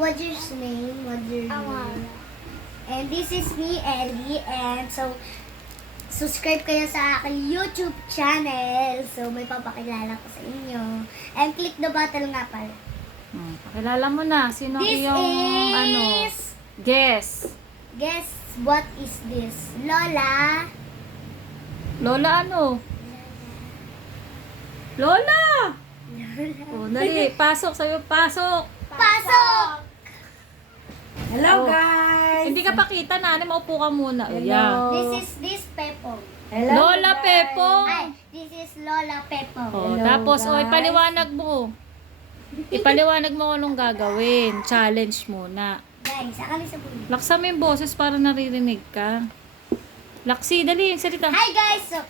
What's your name? What's your name? And this is me, Ellie. And so, subscribe kayo sa aking YouTube channel. So, may papakilala ko sa inyo. And click the button nga pala. Pakilala mo na. Sino This iyong, is... guess. Guess what is this? Lola. Lola ano? Lola! Oh, dali. Pasok sa'yo. Pasok. Pasok! Hello Oh. guys! Hindi ka pakita, nani. Maupo ka muna. Hello. Ayan. This Pepong. Hello Lola guys. Pepong. Ay, this is Lola Pepong. Oh, Hello, tapos, guys. ipaliwanag mo. Ipaliwanag mo anong gagawin. Challenge muna. Guys, akali sa buhay. Laksa mo yung boses para naririnig ka. Laksi, dali. Salita. Hi guys! So,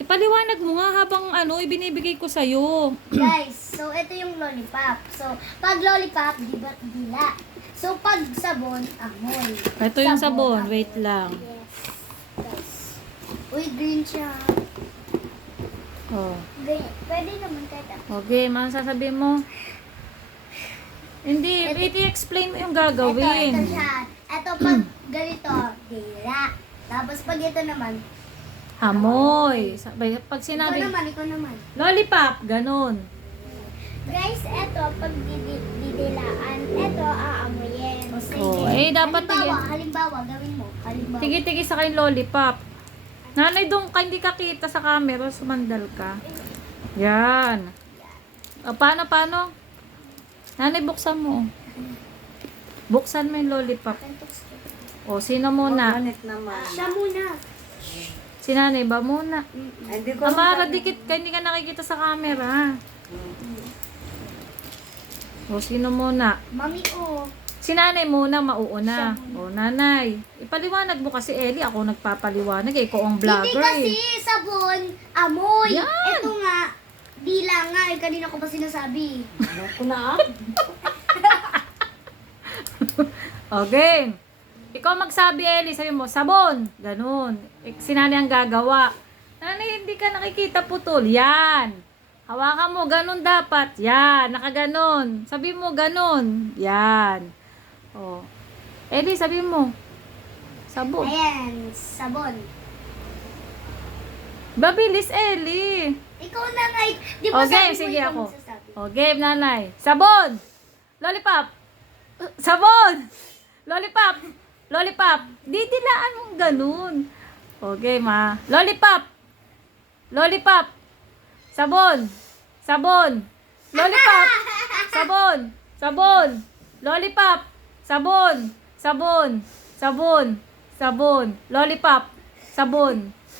Ipaliwanag mo nga habang ibinibigay ko sa'yo. guys, so ito yung lollipop. So, pag lollipop, dila. So, pag sabon, amoy. Ito yung sabon. Wait lang. Yes. Guys. Uy, green siya. Oh. Green. Pwede naman kahit ako. Okay, ano sasabihin mo? Hindi, i-explain mo yung gagawin. Ito siya. Ito pag ganito, dila. Tapos pag ito naman, Amoy. Pag ikaw sinabi, naman. lollipop, ganun. Guys, ito pag didilaan, ito aamoyin. Oh, dapat Halimbawa, gawin mo. Halimbawa. Tigi-tigi sa kayong lollipop. Nanay, doon ka, hindi ka kita sa camera, sumandal ka. Yan. O, paano? Nanay, buksan mo. Buksan mo yung lollipop. O, sino muna? Manit naman. Siya muna. Si nanay ba muna? Hindi ko Amara, dikit ka, hindi ka nakikita sa camera. O, sino muna? Mami, oh. Si nanay muna, mauuna. Siya O, nanay. Ipaliwanag mo kasi, Ellie, ako nagpapaliwanag. Ikaw ang vlogger Hindi kasi sabon, amoy. Yan. Ito nga, dila nga. Eh, kanina ko pa sinasabi. Ako na Okay. Ikaw magsabi, Ellie, sabi mo, sabon. Ganun. Si nanay ang gagawa. Nanay, hindi ka nakikita putol. Yan. Hawakan mo, ganun dapat. Yan, nakaganon. Sabi mo, ganun. Yan. Oh. Ellie, sabi mo. Sabon. Ayan, sabon. Babilis, Ellie. Ikaw na nga. Di ba Okay, sabi mo sige ikaw ako. magsasabi? O, game, nanay. Sabon! Lollipop! Sabon! Lollipop! Lollipop! Didilaan mong ganun. O, game, ha. Lollipop! Lollipop! Sabon! Sabon! Lollipop! Sabon! Sabon! Lollipop! Sabon! Sabon! Sabon! Sabon! Lollipop! Sabon!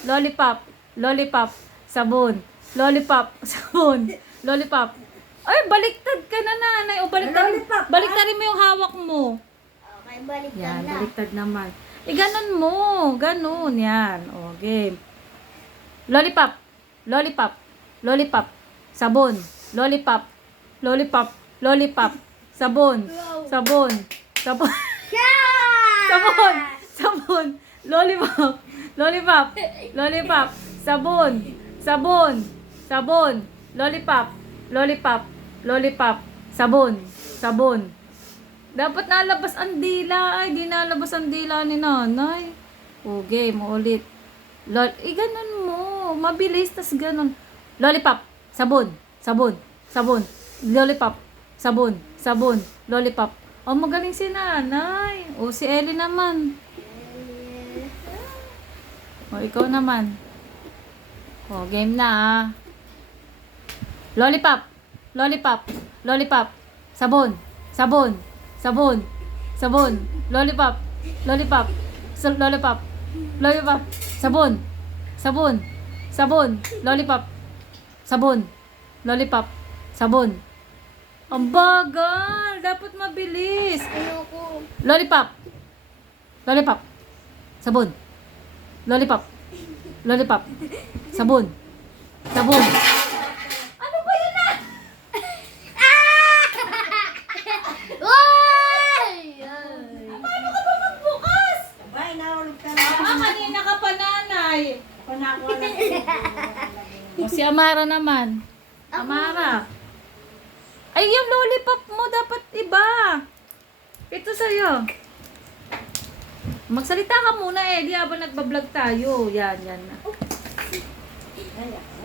Lollipop! Lollipop! Sabon! Lollipop! Sabon! Lollipop! Ay, baliktad ka na, nanay. O, baliktad. Lollipop, Baliktarin mo yung hawak mo. Okay, balik ka Yan, na. baliktad naman. Ganun mo. Ganun. Yan. O, game. Lollipop. Lollipop. Lollipop. Sabon. Lollipop. Lollipop. Lollipop. Sabon. Sabon. Sabon. Yeah! Sabon. Sabon. Lollipop. Lollipop. Lollipop. Sabon. Sabon. Sabon. Lollipop. Lollipop. Lollipop. Sabon. Sabon. Dapat nalabas ang dila. Ay, di nalabas ang dila ni nanay. O, game. Ulit. Ganun mo. Mabilis. Tas ganun. Lollipop. Sabon. Sabon. Sabon. Lollipop. Sabon. Sabon. Lollipop. O, magaling si nanay. O, si Ellie naman. O, ikaw naman. O, game na ah. Lollipop. Lollipop. Lollipop. Sabon. Sabon. Sabon. Sabon. Lollipop. Lollipop. Lollipop. Lollipop. Sabon. Sabon. Sabon. Lollipop. Sabon. Lollipop. Sabon. Ang bagal. Dapat mabilis. Ayoko. Lollipop. Lollipop. Sabon. Lollipop. Lollipop. Sabon. Sabon. Ano ba yun na? Uy! Paano ka ba magbukas? Bye, nahulog ka na. Kanina ka pa, nanay. Ako na ako na. O, si Amara naman. Amara. Ay, yung lollipop mo dapat iba. Ito sa'yo. Magsalita ka muna eh. Di habang nagbablog tayo. Yan, yan na.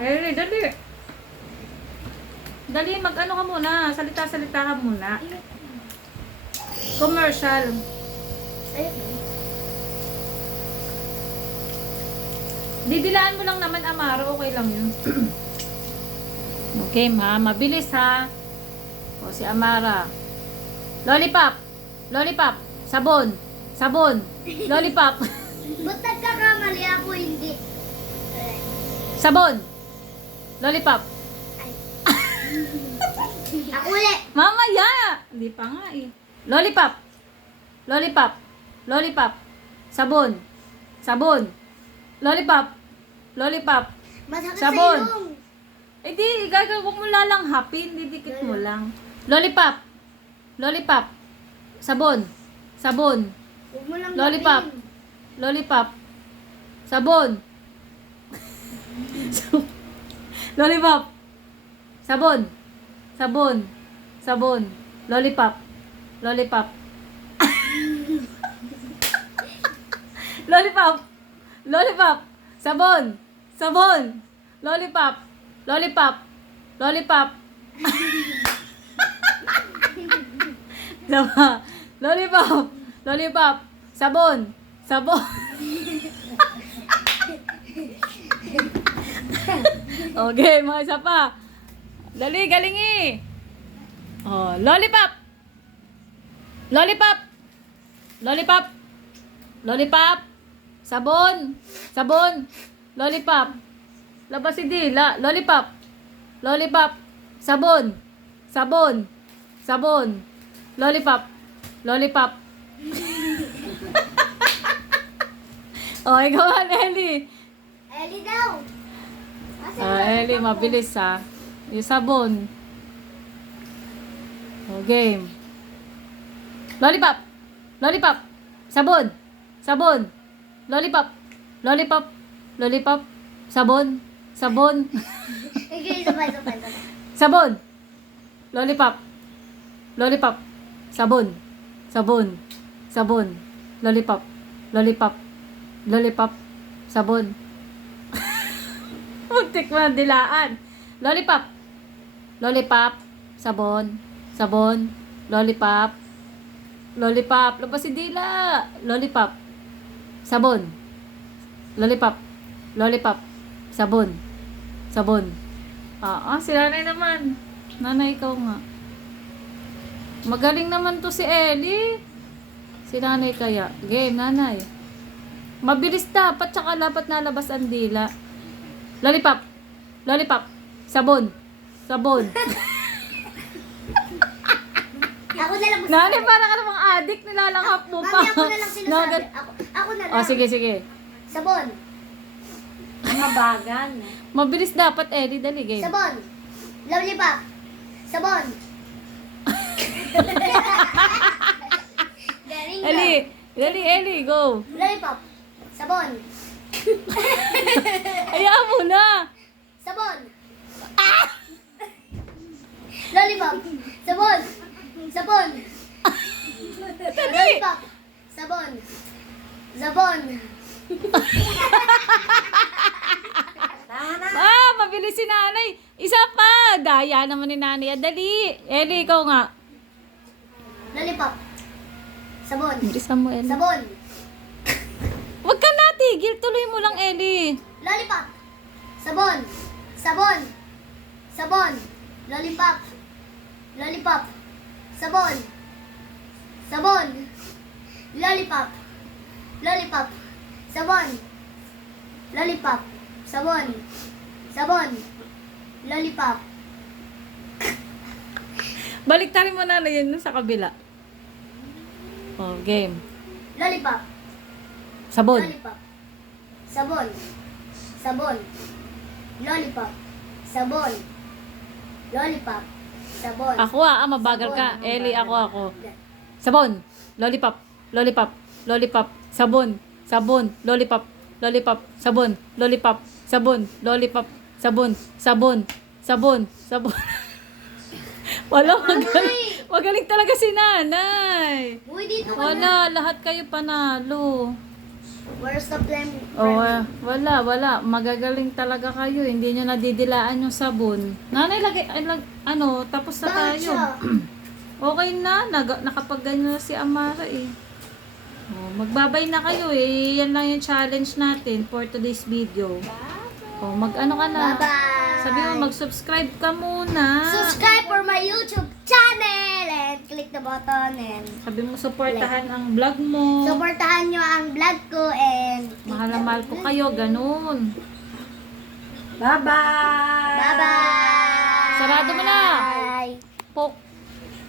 Eh, dali. Dali, mag-ano ka muna. Salita-salita ka muna. Commercial. Didilaan mo lang naman, Amaro. Okay lang yun. Okay, ma. Mabilis, ha. O, si Amara. Lollipop. Lollipop. Sabon. Sabon. Lollipop. Ba't nagkakamali ako hindi? Sabon. Lollipop. Ako ulit. Mamaya. Hindi pa nga eh. Lollipop. Lollipop. Lollipop. Sabon. Sabon. Lollipop. Lollipop. Masakit Sabon. sa ilong. Eh di, gagawin mo lalanghapin. Didikit mo lang. Lollipop. Lollipop. Sabon. Sabon. Huwag mo lang Lollipop. gawin. Lollipop. Sabon. Lollipop. Sabon. Sabon. Sabon. Lollipop. Lollipop. Lollipop. Lollipop. Sabon. Sabon. Lollipop. Lollipop. Lollipop. Sama. Lollipop. Lollipop. Sabon. Sabon. Okay, mga isa pa. Dali, galingi. Oh, lollipop. Lollipop. Lollipop. Lollipop. Sabon. Sabon. Lollipop. Labas si Dila. Lollipop. Lollipop. Sabon. Sabon. Sabon. Lollipop. Lollipop. Oh, ikaw nga, Ellie. Ellie daw. Ellie, mabilis ha. Yung sabon. Oh, game. Lollipop. Lollipop. Sabon. Sabon. Lollipop. Lollipop. Lollipop. Sabon. Sabon. Okay, sabay. Sabon. Lollipop. Lollipop. Sabon. Sabon. Sabon. Lollipop. Lollipop. Lollipop. Sabon. Muntik mo na dilaan. Lollipop. Lollipop. Sabon. Sabon. Lollipop. Lollipop. Labas si Dila. Lollipop. Sabon. Lollipop. Lollipop. Sabon. Sabon. Si nanay naman. Nanay, ikaw nga. Magaling naman to si Ellie. Si nanay kaya. Game, nanay. Mabilis dapat, tsaka dapat nalabas ang dila. Lollipop. Lollipop. Sabon. Sabon. Ako na lang. Nanay, para ka namang addict. Nilalanghap mo pa. Mami, ako na lang sinasabi. Nagat- Ako na lang. Oh, sige, sige. Sabon. Mabagan. Mabilis dapat, Ellie. Dali, game. Sabon. Lollipop. Sabon. Galing Ellie. Dali, Ellie. Go. Lollipop. Sabon. Hayaan mo na. Sabon. Lollipop. Sabon. Sabon. Lollipop. Sabon. Sabon. Tama na. Mabilis si nanay. Isa pa. Daya naman ni nanay. Dali. Ellie, ikaw nga. Lollipop. Sabon. Bilisan mo, Ellie. Sabon. Huwag ka natigil. Tuloy mo lang, Ellie. Lollipop. Sabon. Sabon. Sabon. Lollipop. Lollipop. Sabon. Sabon. Lollipop. Lollipop. Sabon. Lollipop. Sabon. Sabon. Lollipop. Baliktarin mo na yun sa kabila. Oh, game. Lollipop. Sabon. Lollipop. Sabon. Sabon. Lollipop. Sabon. Lollipop. Sabon. Ako mabagal ka. Sabon. Ellie, ako. Sabon. Lollipop. Lollipop. Lollipop. Sabon. Sabon. Lollipop. Lollipop. Sabon. Lollipop. Sabon. Lollipop. Sabon. Sabon. Sabon. Sabon. Wala, magaling talaga si nanay. Uy, dito ka na. Wala, lahat kayo panalo. Where's the plan? Oh, wala. Magagaling talaga kayo. Hindi nyo nadidilaan yung sabon. Nanay, tapos na Bakit tayo. siya? Okay na, nakapagganyo na si Amara eh. Oh, magbabay na kayo eh. Yan lang yung challenge natin for today's video. Oh, mag-ano ka na. Bye-bye. Sabi mo, mag-subscribe ka muna. Subscribe for my YouTube channel and click the button and Sabi mo, supportahan ang vlog mo. supportahan nyo ang vlog ko and Mahal na mahal ko kayo, ganun. Bye-bye! Bye-bye! Sarado mo na. Bye! Po.